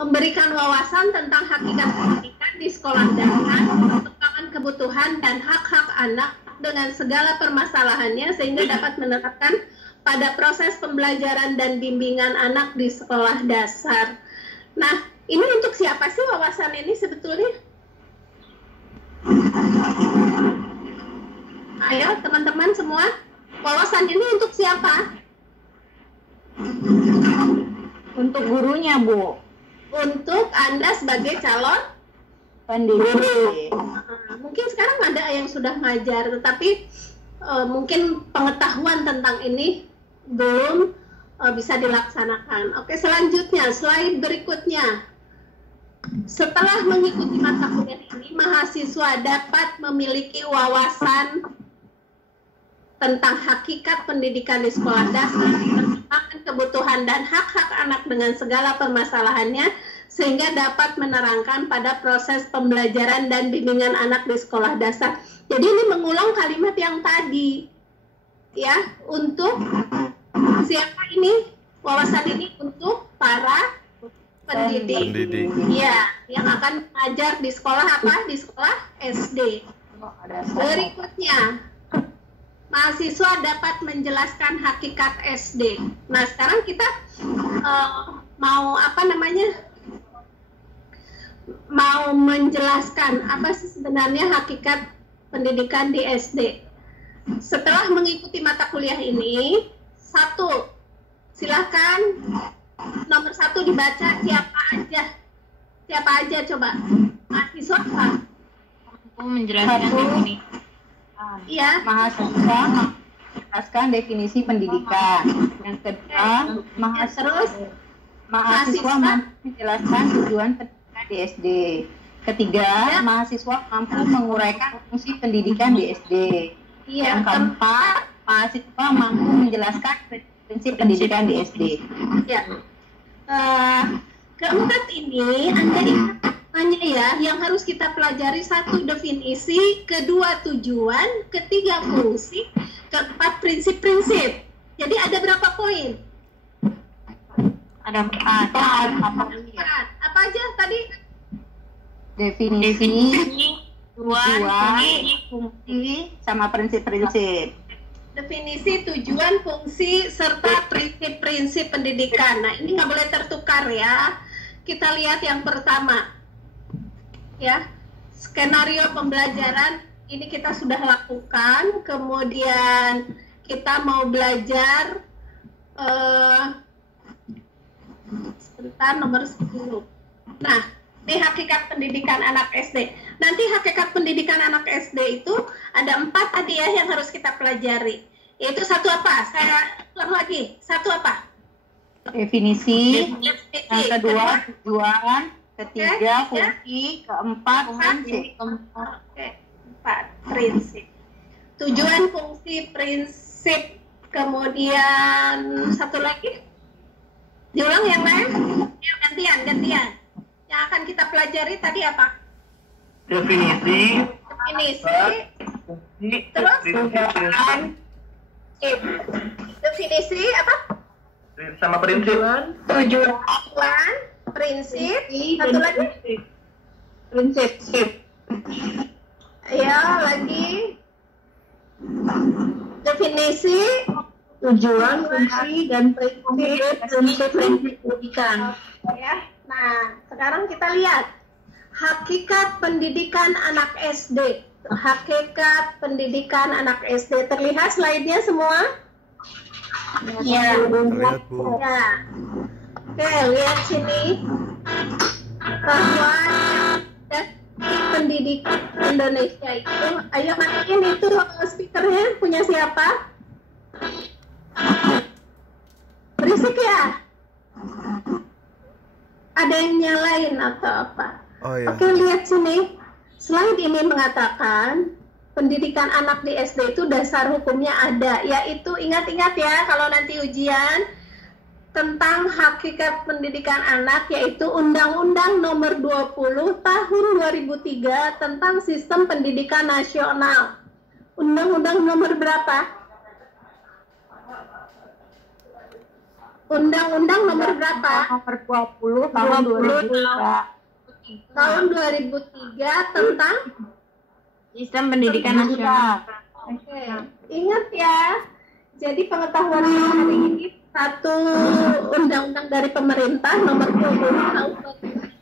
memberikan wawasan tentang hakikat pendidikan di sekolah dasar, perkembangan kebutuhan dan hak-hak anak dengan segala permasalahannya sehingga dapat menerapkan pada proses pembelajaran dan bimbingan anak di sekolah dasar. Nah, ini untuk siapa sih wawasan ini sebetulnya? Ayo teman-teman semua, wawasan ini untuk siapa? Untuk gurunya, Bu. Untuk Anda sebagai calon pendidik. Mungkin sekarang ada yang sudah ngajar, tetapi mungkin pengetahuan tentang ini belum bisa dilaksanakan. Oke, selanjutnya, slide berikutnya. Setelah mengikuti mata kuliah ini, mahasiswa dapat memiliki wawasan tentang hakikat pendidikan di sekolah dasar, perkembangan kebutuhan dan hak-hak anak dengan segala permasalahannya, sehingga dapat menerangkan pada proses pembelajaran dan bimbingan anak di sekolah dasar. Jadi ini mengulang kalimat yang tadi, ya, untuk siapa ini? Wawasan ini untuk para pendidik. Ya, yang akan mengajar di sekolah apa? Di sekolah SD. Berikutnya, mahasiswa dapat menjelaskan hakikat SD. Nah, sekarang kita mau apa namanya? Mau menjelaskan apa sih sebenarnya hakikat pendidikan di SD. Setelah mengikuti mata kuliah ini, silahkan nomor 1 dibaca siapa aja coba. Mahasiswa apa? Aku menjelaskan definisi. Iya. Mahasiswa menjelaskan definisi pendidikan. Yang kedua, mahasiswa mampu menjelaskan tujuan pendidikan di SD. Ketiga, mahasiswa mampu menguraikan fungsi pendidikan di SD. Yang keempat, mahasiswa mampu menjelaskan prinsip pendidikan di SD. Ya. Keempat ini Anda ingat namanya ya, yang harus kita pelajari: 1, definisi, kedua, tujuan, ketiga, fungsi, keempat, prinsip-prinsip. Jadi ada berapa poin? Ada 4. Apa aja tadi? Definisi, tujuan, fungsi, sama prinsip-prinsip. Definisi, tujuan, fungsi, serta prinsip-prinsip pendidikan. Nah, ini nggak boleh tertukar ya. Kita lihat yang pertama, ya, skenario pembelajaran ini kita sudah lakukan. Kemudian kita mau belajar sebentar, nomor 10. Nah, ini hakikat pendidikan anak SD. Nanti hakikat pendidikan anak SD itu ada 4 tadi ya yang harus kita pelajari. Yaitu 1 apa? Saya ulang lagi. 1 apa? Definisi. Yang kedua, tujuan. Ketiga, fungsi. Keempat, prinsip. Oke, 4, prinsip. Tujuan, fungsi, prinsip. Kemudian 1 lagi. Diulang yang lain? Ya, gantian. Yang akan kita pelajari tadi apa? Definisi. Terus? Definisi apa? Sama prinsip. Tujuan, prinsip, satu lagi? Prinsip. Ya, lagi. Definisi, Tujuan, fungsi, dan prinsip pendidikan. ya. Nah, sekarang kita lihat hakikat pendidikan anak SD. Hakikat pendidikan anak SD. Terlihat slide-nya semua? Ya. Terlihat, Bu. Ya. Oke, lihat sini. Bahwa pendidikan Indonesia itu, ayo matiin itu speakernya, punya siapa? Berisik ya? Ada yang nyalain atau apa? Oh iya. Oke, lihat sini. Slide ini mengatakan pendidikan anak di SD itu dasar hukumnya ada, yaitu ingat-ingat ya kalau nanti ujian tentang hakikat pendidikan anak, yaitu Undang-Undang Nomor 20 Tahun 2003 tentang Sistem Pendidikan Nasional. Undang-Undang nomor berapa? Undang-Undang nomor berapa? Nomor 20 tahun 2003. Tahun 2003 tentang Sistem Pendidikan Nasional. Oke, ingat ya. Jadi pengetahuan hari ini satu undang-undang dari pemerintah nomor 20 tahun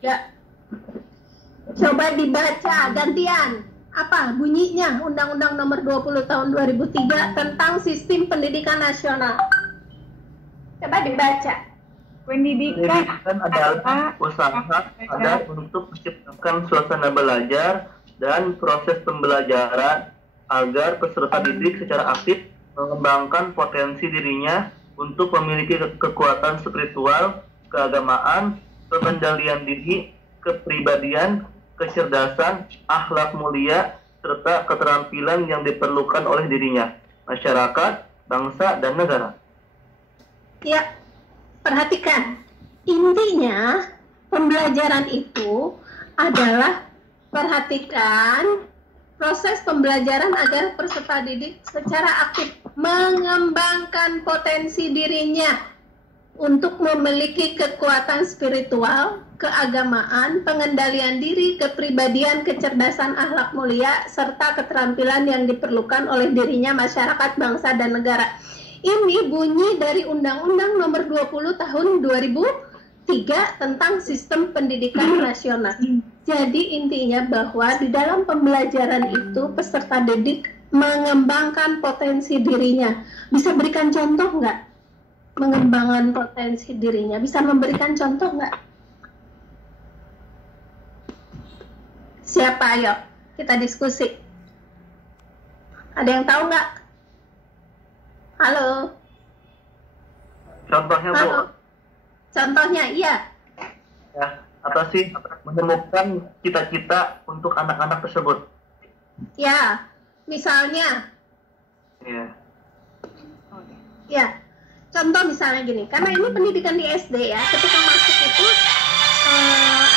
2003. Coba dibaca gantian. Apa bunyinya Undang-Undang nomor 20 tahun 2003 tentang Sistem Pendidikan Nasional? Coba dibaca. Pendidikan adalah usaha agar untuk menciptakan suasana belajar dan proses pembelajaran agar peserta didik secara aktif mengembangkan potensi dirinya untuk memiliki kekuatan spiritual, keagamaan, pengendalian diri, kepribadian, kecerdasan, akhlak mulia, serta keterampilan yang diperlukan oleh dirinya, masyarakat, bangsa, dan negara. Ya, perhatikan. Intinya pembelajaran itu adalah perhatikan proses pembelajaran agar peserta didik secara aktif mengembangkan potensi dirinya untuk memiliki kekuatan spiritual, keagamaan, pengendalian diri, kepribadian, kecerdasan, akhlak mulia, serta keterampilan yang diperlukan oleh dirinya, masyarakat, bangsa, dan negara. Ini bunyi dari Undang-Undang nomor 20 tahun 2003 tentang Sistem Pendidikan Nasional. Jadi intinya bahwa di dalam pembelajaran itu peserta didik mengembangkan potensi dirinya. Bisa berikan contoh nggak? Mengembangkan potensi dirinya. Bisa memberikan contoh nggak? Siapa? Ayo, kita diskusi. Ada yang tahu nggak? Halo? Contohnya, Bu. Halo? Contohnya, iya. Ya, apa sih menemukan cita-cita untuk anak-anak tersebut? Ya, misalnya. Ya. Ya, contoh misalnya gini, karena ini pendidikan di SD ya, ketika masuk itu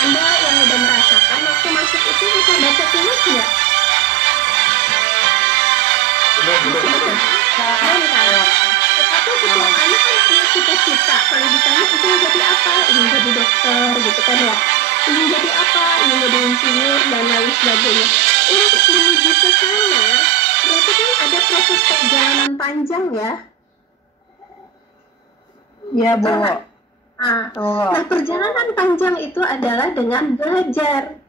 Anda yang udah merasakan waktu masuk itu bisa baca tulis nggak? Belum. Belum kan? Tetapi setiap anak kan punya cita-cita, pendidikannya itu jadi apa? Ingin jadi dokter gitu kan ya? Ingin jadi apa? Ingin jadi insinyur dan lain sebagainya. Untuk menuju ke sana, berarti kan ada proses perjalanan panjang ya? Iya, Bu. Nah, perjalanan panjang itu adalah dengan belajar.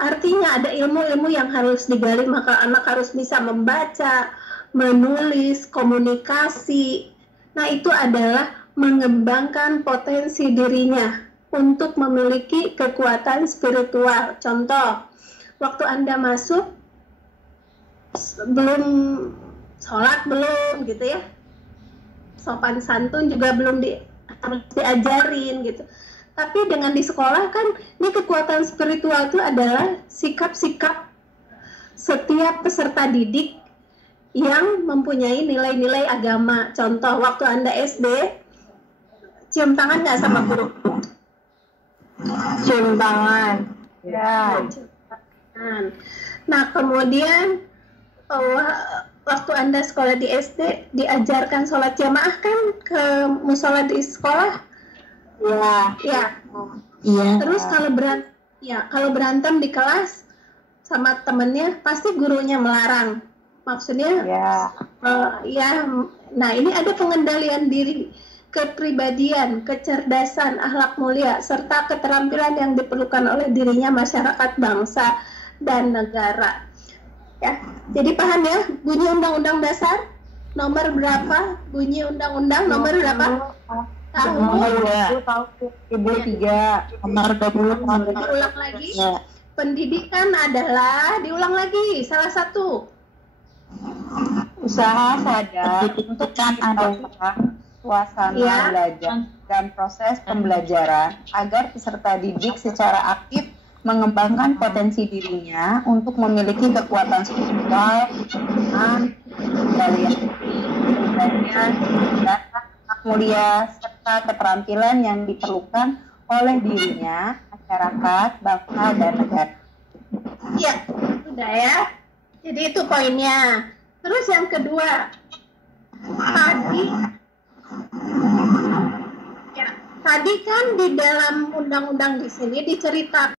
Artinya ada ilmu-ilmu yang harus digali, maka anak harus bisa membaca, menulis, komunikasi. Nah, itu adalah mengembangkan potensi dirinya untuk memiliki kekuatan spiritual. Contoh, waktu Anda masuk, belum sholat belum gitu ya, sopan santun juga belum harus diajarin gitu. Tapi dengan di sekolah kan, ini kekuatan spiritual itu adalah sikap-sikap setiap peserta didik yang mempunyai nilai-nilai agama. Contoh, waktu Anda SD, cium tangan nggak sama guru? Cium tangan. Ya. Nah, kemudian waktu Anda sekolah di SD, diajarkan sholat jamaah kan ke musola di sekolah? Ya. Iya. Terus kalau berantem di kelas sama temennya, pasti gurunya melarang. Maksudnya, nah ini ada pengendalian diri, kepribadian, kecerdasan, akhlak mulia, serta keterampilan yang diperlukan oleh dirinya, masyarakat, bangsa, dan negara. Ya, jadi paham ya, bunyi Undang-Undang Dasar nomor berapa? Bunyi Undang-Undang nomor berapa? Tahun 2003. Nomor 20 tahun. Diulang lagi. Pendidikan adalah, diulang lagi, salah satu. Usaha sadar untuk menciptakan suasana belajar dan proses pembelajaran agar peserta didik secara aktif mengembangkan potensi dirinya untuk memiliki kekuatan spiritual, kendalian akhlak mulia, serta keterampilan yang diperlukan oleh dirinya, masyarakat, bangsa, dan negara. Ya, sudah ya. Jadi itu poinnya. Terus yang kedua, tadi Tadi kan di dalam undang-undang di sini diceritakan